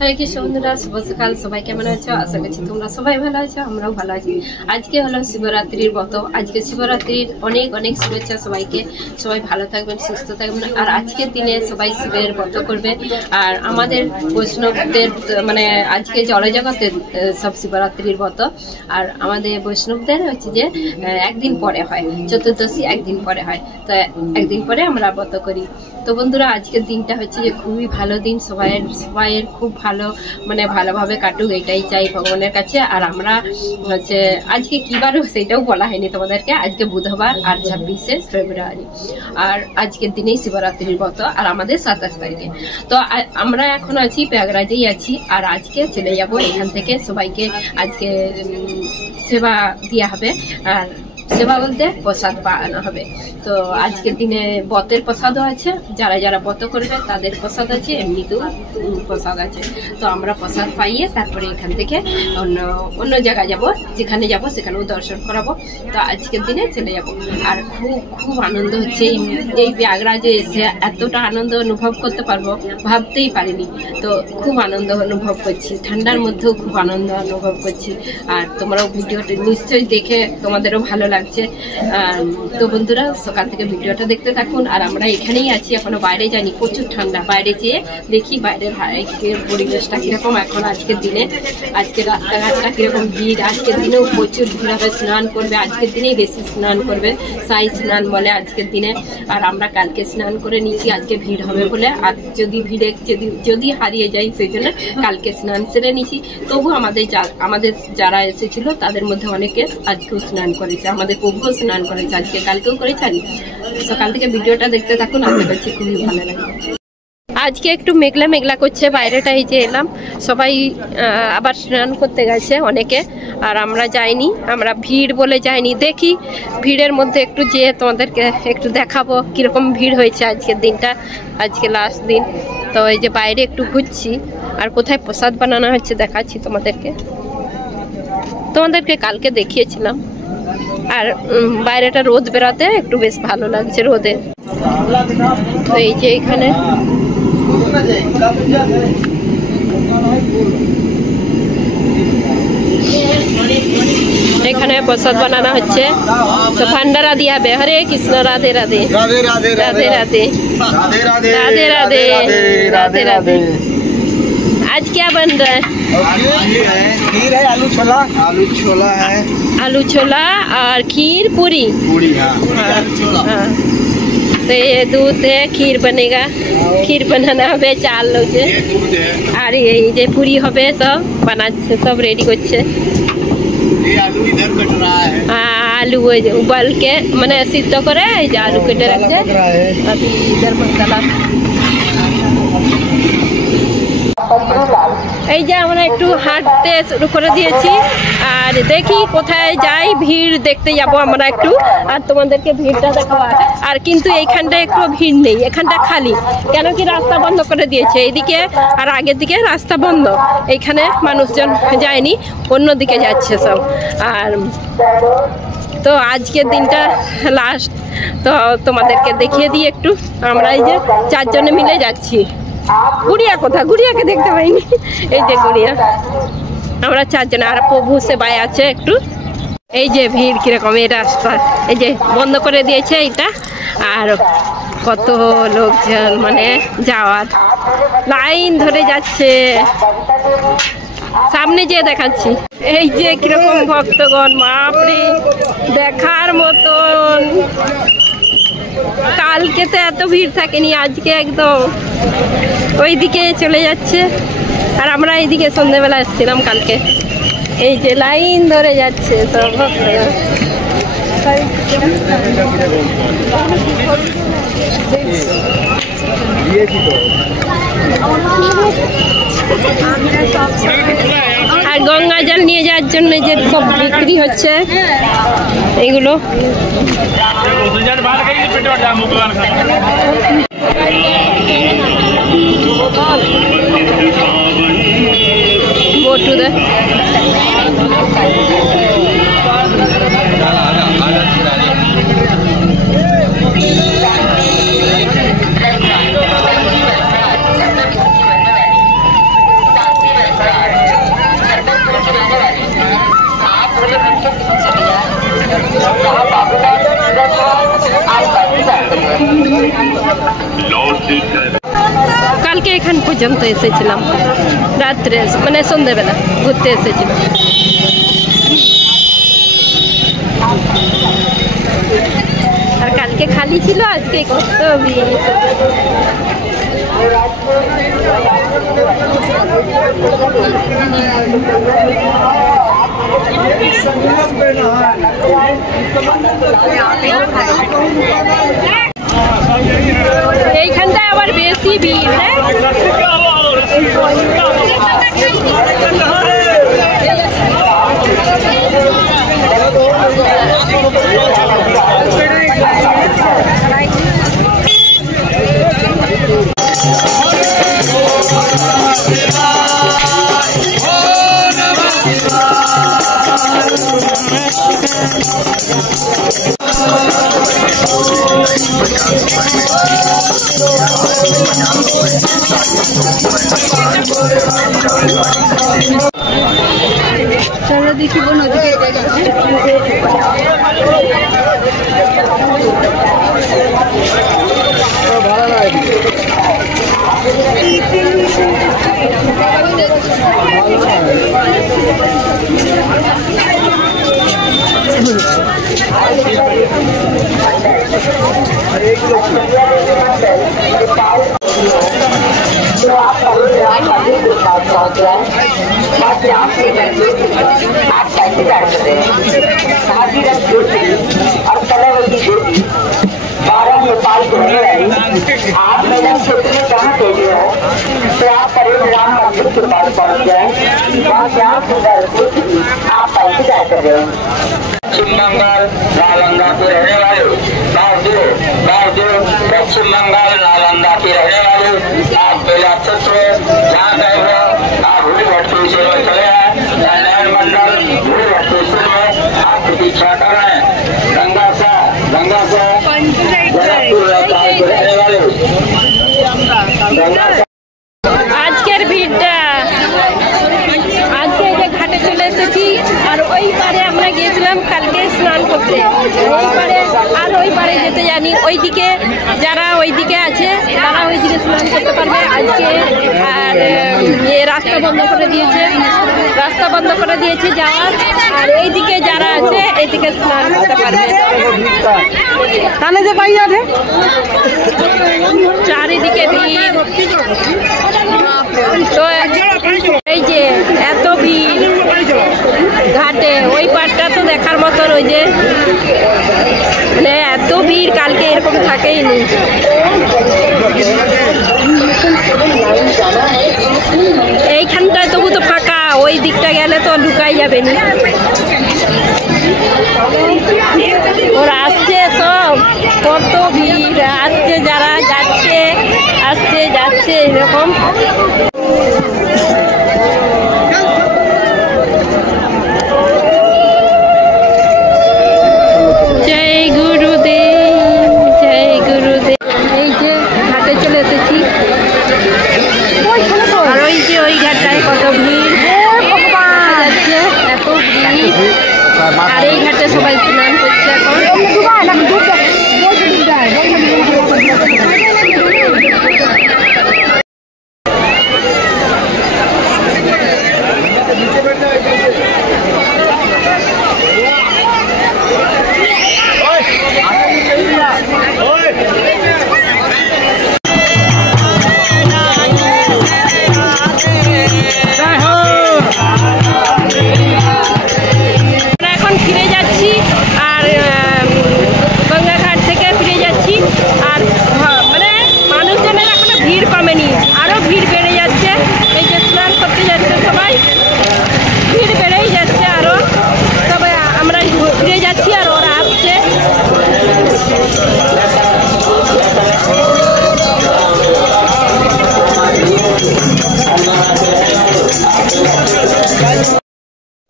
হরে কৃষ্ণ বন্ধুরা, শুভ সকাল। সবাই কেমন আছো? আশা করছি তোমরা সবাই ভালো আছো, আমরাও ভালো আছি। আজকে হলো শিবরাত্রির ব্রত। আজকে শিবরাত্রির অনেক অনেক শুভেচ্ছা সবাইকে। সবাই ভালো থাকবেন, সুস্থ থাকবেন। আর আজকের দিনে সবাই শিবের ব্রত করবে। আর আমাদের বৈষ্ণবদের মানে আজকে জড়জগতের সব শিবরাত্রির ব্রত। আর আমাদের বৈষ্ণবদের হচ্ছে যে একদিন পরে হয়, চতুর্দশী একদিন পরে হয়। তো একদিন পরে আমরা ব্রত করি। তো বন্ধুরা, আজকের দিনটা হচ্ছে যে খুবই ভালো দিন। সবাইয়ের খুব ভালো মানে ভালোভাবে কাটুক, এটাই চাই ভগবানের কাছে। আর আমরা হচ্ছে আজকে কি বার সেটাও বলা হয়নি তোমাদেরকে। আজকে বুধবার আর 26শে ফেব্রুয়ারি। আর আজকের দিনেই শিবরাত্রির ব্রত। আর আমাদের 27 তারিখে। তো আমরা এখন আছি প্রয়াগরাজেই আছি। আর আজকে চলে যাব এখান থেকে। সবাইকে আজকে সেবা দেওয়া হবে। আর সেবা বলতে প্রসাদ পাওয়ানো হবে। তো আজকের দিনে ব্রতের প্রসাদও আছে, যারা যারা ব্রত করবে তাদের প্রসাদ আছে, এমনিতেও প্রসাদ আছে। তো আমরা প্রসাদ পাইয়ে তারপরে এখান থেকে অন্য জায়গায় যাব, যেখানে যাব সেখানেও দর্শন করাবো। তো আজকের দিনে চলে যাব। আর খুব আনন্দ হচ্ছে এই প্রয়াগরাজে এসে। এতটা আনন্দ অনুভব করতে পারবো ভাবতেই পারিনি। তো খুব আনন্দ অনুভব করছি, ঠান্ডার মধ্যেও খুব আনন্দ অনুভব করছি। আর তোমরাও ভিডিওটা নিশ্চয়ই দেখে তোমাদেরও ভালো লাগছে। তো বন্ধুরা, সকাল থেকে ভিডিওটা দেখতে থাকুন। আর আমরা এখানেই আছি, এখনো বাইরে যাইনি, প্রচুর ঠান্ডা। বাইরে যেয়ে দেখি বাইরের পরিবেশটা কিরকম এখন আজকের দিনে। আজকে রাস্তাঘাটটা কিরকম ভিড়। আজকের দিনেও প্রচুর ভিড় হবে, স্নান করবে। আজকের দিনেই বেশি স্নান করবে, সাই স্নান বলে আজকের দিনে। আর আমরা কালকে স্নান করে নিয়েছি, আজকে ভিড় হবে বলে। আর যদি ভিড়ে যদি হারিয়ে যাই সেই জন্য কালকে স্নান সেরে নিয়েছি। তবু আমাদের যারা এসেছিল তাদের মধ্যে অনেকে আজকেও স্নান করেছে। আমাদের প্রভুও স্নান করেছে আজকে, কালকেও করেছে। সকাল থেকে ভিডিওটা দেখতে থাকুন, আশা করছি খুবই ভালো লাগে। আজকে একটু মেঘলা মেঘলা করছে বাইরেটাই যে এলাম। সবাই আবার স্নান করতে গেছে অনেকে। আর আমরা যাইনি, আমরা ভিড় বলে যাইনি। দেখি ভিড়ের মধ্যে একটু যেয়ে তোমাদেরকে একটু দেখাবো কিরকম ভিড় হয়েছে আজকের দিনটা। আজকে লাস্ট দিন। তো এই যে বাইরে একটু ঘুরছি। আর কোথায় প্রসাদ বানানো হচ্ছে দেখাচ্ছি তোমাদেরকে কালকে দেখিয়েছিলাম। আর বাইরেটা রোদ বেরাতে একটু বেশ ভালো লাগছে রোদে। তো এই যে এখানে প্রসাদ বানানো হচ্ছে। তো ভান্ডারা দিয়া হবে। হরে কৃষ্ণ, রাধে রাধে রাধে রাধে রাধে রাধে রাধে রাধে রাধे राधे। आज क्या बन रहा है? खीर है, आलू छोला है। आलू छोला और खीर पूरी। हाँ। तो ये दूध है, खीर बनेगा। खीर बनाना হবে চাল লইছে। আর এই যে পুরি হবে, সব বানাচ্ছে, সব রেডি করছে। आलू इधर कट रहा है। आलू उबाल के मैंने सिद्ध करे, এই যে আলু কেটে রাখছে। अभी इधर मसाला। এই যে আমরা একটু হাঁটতে শুরু করে দিয়েছি। আর দেখি কোথায় যাই, ভিড় দেখতে যাব আমরা একটু। আর তোমাদেরকে ভিড়টা দেখাবো। আর কিন্তু এইখানটা একটু ভিড় নেই, এখানটা খালি। কেন কি রাস্তা বন্ধ করে দিয়েছে এইদিকে। আর আগের দিকে রাস্তা বন্ধ, এইখানে মানুষজন যায়নি, অন্যদিকে যাচ্ছে সব। আর তো আজকের দিনটা লাস্ট। তো তোমাদেরকে দেখিয়ে দিই একটু। আমরা এই যে 4 জনে মিলে যাচ্ছি। গুড়িয়া কোথা? গুড়িয়াকে দেখতে পাইনি। এই যে গুড়িয়া, আমরা 4 জন। আর প্রভু সেবায় আছে একটু। এই যে ভিড় কিরকম এই রাস্তা, এই যে বন্ধ করে দিয়েছে এটা। আর কত লোকজন মানে যাওয়ার লাইন ধরে যাচ্ছে। সামনে যে দেখাচ্ছি, এই যে কিরকম ভক্তগণ, বাপরে দেখার মতন। কালকে তো এত ভিড় থাকেনি, আজকে একদম ওইদিকে চলে যাচ্ছে। আর আমরা এইদিকে সন্ধ্যেবেলা এসেছিলাম কালকে। এই যে লাইন ধরে যাচ্ছে সব ভক্তগণ। আর গঙ্গা জল নিয়ে যাওয়ার জন্য যে সব বিক্রি হচ্ছে এগুলো। বটুদা পর্যন্ত এসেছিলাম, রাত্রে মানে সন্ধ্যেবেলা ঘুরতে এসেছিলাম। আর কালকে খালি ছিল, আজকে কত ভিড়। এইখানটায় আবার বেশি ভিড়। चलो देखिए वो नदी के और कलावती ज्योति 12 नेपाल को रहने वाली आप मैदान क्षेत्र में जहाँ भेजे हो तो आप परेड राम मंदिर के पास पहुँच जाए, वहाँ से आप आप पैसे जा सकते हो। पश्चिम बंगाल नालंदा के रहने वाले पश्चिम बंगाल नालंदा के रहने वाले आप बेला क्षेत्र जहाँ गए हो आप भूल भट्टेश्वर में चले हैं, नयन मंडल भूल भट्टेश्वर में आप प्रतीक्षा कर रहे हैं। गंगा से रहने वाले আজকের ভিড়টা আজকে এই যে ঘাটে চলে এসেছি। আর ওই পারে আমরা গিয়েছিলাম কালকে স্নান করতে, এই পারে আর ওই পারে যেতে জানি, ওইদিকে যারা ওইদিকে আছে তারা ওইদিকে স্নান করতে পারবে আজকে। আর রাস্তা বন্ধ করে দিয়েছে, যাওয়ার। আর এইদিকে যারা আছে এইদিকে স্নান করতে পারবে। তাহলে যে পাই যাবে চারিদিকে ভিড়। তো এই যে এত ভিড় ঘাটে, ওই পাড়টা তো দেখার মতন। ওই যে মানে এত ভিড়, কালকে এরকম থাকেই নি। এইখানটায় তবু তো ফাঁকা, ওই দিকটা গেলে তো লুকাই যাবে না। ওরা আসছে সব, কত ভিড় আসছে, যারা যাচ্ছে আসছে যাচ্ছে এরকম। জয় গুরুদেব, জয় গুরুদেব। এই যে ঘাটে চলে এসেছি, আর ওই যে ওই ঘাটটায় কত ভিড় যাচ্ছে, এত ভিড়। আর এই ঘাটে সবাই স্নান করছে এখন।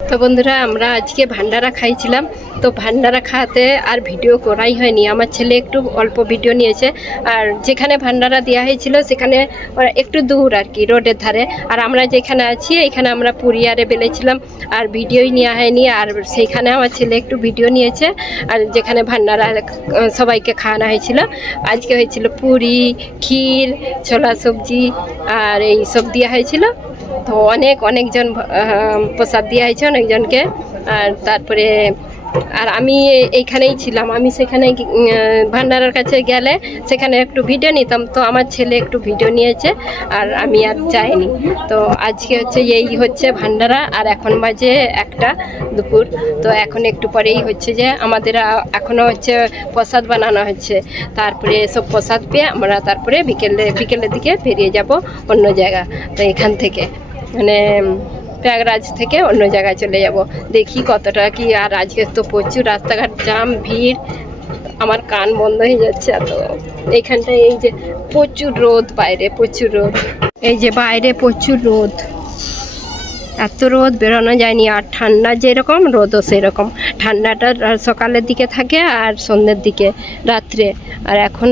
তো বন্ধুরা আমরা আজকে ভান্ডারা খাইছিলাম। তো ভান্ডারা খাতে আর ভিডিও করাই হয়নি, আমার ছেলে একটু অল্প ভিডিও নিয়েছে। আর যেখানে ভান্ডারা দেওয়া হয়েছিল সেখানে একটু দূর আর কি, রোডের ধারে। আর আমরা যেখানে আছি এখানে আমরা পুরিয়ারে বেলেছিলাম, আর ভিডিওই নেওয়া হয়নি। আর সেইখানে আমার ছেলে একটু ভিডিও নিয়েছে। আর যেখানে ভান্ডারা সবাইকে খাওয়ানো হয়েছিল, আজকে হয়েছিল পুরি, ক্ষীর, ছোলা সবজি আর এই সব দেওয়া হয়েছিল। তো অনেকজন প্রসাদ দেওয়া হয়েছে অনেকজনকে। আর তারপরে আর আমি এইখানেই ছিলাম, আমি সেখানে ভান্ডারার কাছে গেলে সেখানে একটু ভিডিও নিতাম। তো আমার ছেলে একটু ভিডিও নিয়েছে আর আমি আর যাইনি। তো আজকে হচ্ছে এই হচ্ছে ভান্ডারা। আর এখন বাজে 1টা দুপুর। তো এখন একটু পরেই হচ্ছে যে আমাদের এখনও হচ্ছে প্রসাদ বানানো হচ্ছে। তারপরে সব প্রসাদ পেয়ে আমরা তারপরে বিকেলের দিকে বেরিয়ে যাব অন্য জায়গা। তো এখান থেকে মানে প্রয়াগরাজ থেকে অন্য জায়গায় চলে যাব, দেখি কতটা কি। আর আজকে তো প্রচুর রাস্তাঘাট জাম, ভিড়, আমার কান বন্ধ হয়ে যাচ্ছে। এত এইখানটায় এই যে প্রচুর রোদ, বাইরে প্রচুর রোদ, এই যে বাইরে প্রচুর রোদ, এত রোদ বেরোনো যায়নি। আর ঠান্ডা যেরকম রোদও সেরকম, ঠান্ডাটা সকালের দিকে থাকে আর সন্ধ্যের দিকে রাত্রে। আর এখন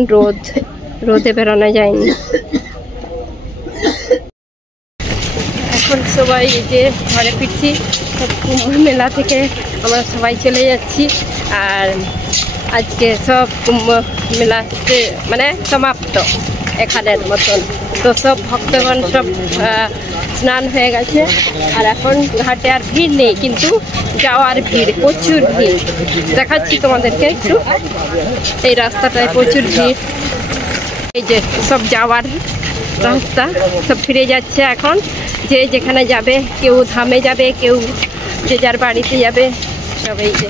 রোদে বেরোনো যায়নি। এখন সবাই যে ঘরে ফিরছি, সব কুম্ভ মেলা থেকে আমরা সবাই চলে যাচ্ছি। আর আজকে সব কুম্ভ মেলাতে মানে সমাপ্ত এখানের মতন। তো সব ভক্তগণ সব স্নান হয়ে গেছে। আর এখন ঘাটে আর ভিড় নেই, কিন্তু যাওয়ার ভিড়, প্রচুর ভিড়। দেখাচ্ছি তোমাদেরকে একটু, এই রাস্তাটায় প্রচুর ভিড়। এই যে সব যাওয়ার রাস্তা, সব ফিরে যাচ্ছে এখন। যে যেখানে যাবে, কেউ ধামে যাবে, কেউ যে যার বাড়িতে যাবে, সব এই যে।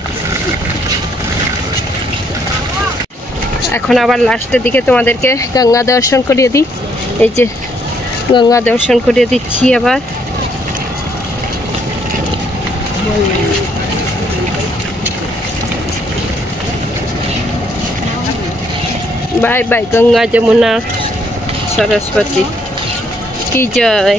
এখন আবার লাস্টের দিকে তোমাদেরকে গঙ্গা দর্শন করিয়ে দিই। এই যে গঙ্গা দর্শন করিয়ে দিচ্ছি আবার। बाय बाय गंगा जमुना सरस्वती की जय।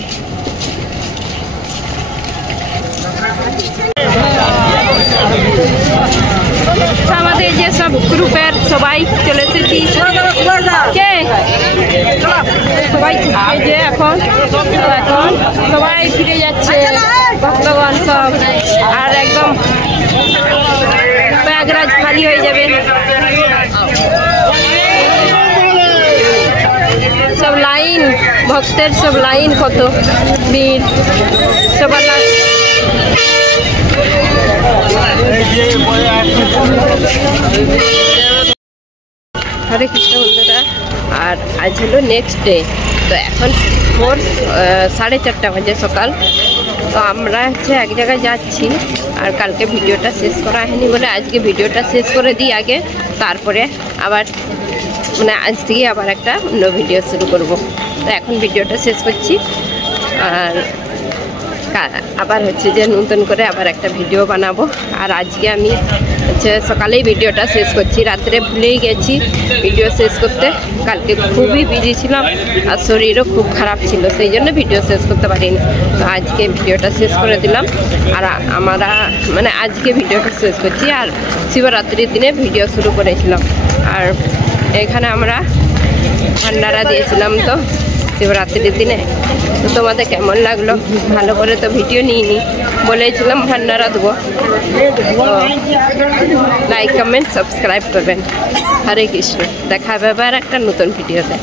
আমাদের যে সব গ্রুপের সবাই চলে এসেছি, কে সবাই যে এখন সবাই ফিরে যাচ্ছে ভক্তগণ সব। আর একদম প্রয়াগরাজ খালি হয়ে যাবে। সব লাইন, ভক্তের সব লাইন, কত ভিড় সবার। হরে কৃষ্ণ বন্ধুরা। আর আজ হলো নেক্সট ডে। তো এখন 4:30 বাজে সকাল। তো আমরা হচ্ছে এক জায়গায় যাচ্ছি। আর কালকে ভিডিওটা শেষ করা হয়নি বলে আজকে ভিডিওটা শেষ করে দিই আগে, তারপরে আবার মানে আজ থেকে আবার একটা অন্য ভিডিও শুরু করব। তো এখন ভিডিওটা শেষ করছি। আর আবার হচ্ছে যে নতুন করে আবার একটা ভিডিও বানাবো। আর আজকে আমি হচ্ছে সকালেই ভিডিওটা শেষ করছি, রাত্রে ভুলেই গেছি ভিডিও শেষ করতে। কালকে খুবই বিজি ছিলাম আর শরীরও খুব খারাপ ছিল, সেই জন্য ভিডিও শেষ করতে পারিনি। তো আজকে ভিডিওটা শেষ করে দিলাম। আর আমরা মানে আজকে ভিডিওটা শেষ করছি। আর শিবরাত্রির দিনে ভিডিও শুরু করেছিলাম। আর এখানে আমরা ভান্ডারা দিয়েছিলাম তো শিবরাত্রির দিনে। তো তোমাদের কেমন লাগলো? ভালো করে তো ভিডিও নিইনি, বলেছিলাম ভান্ডারা দেবো। লাইক, কমেন্ট, সাবস্ক্রাইব করবেন। হরে কৃষ্ণ। দেখা হবে আবার একটা নতুন ভিডিওতে।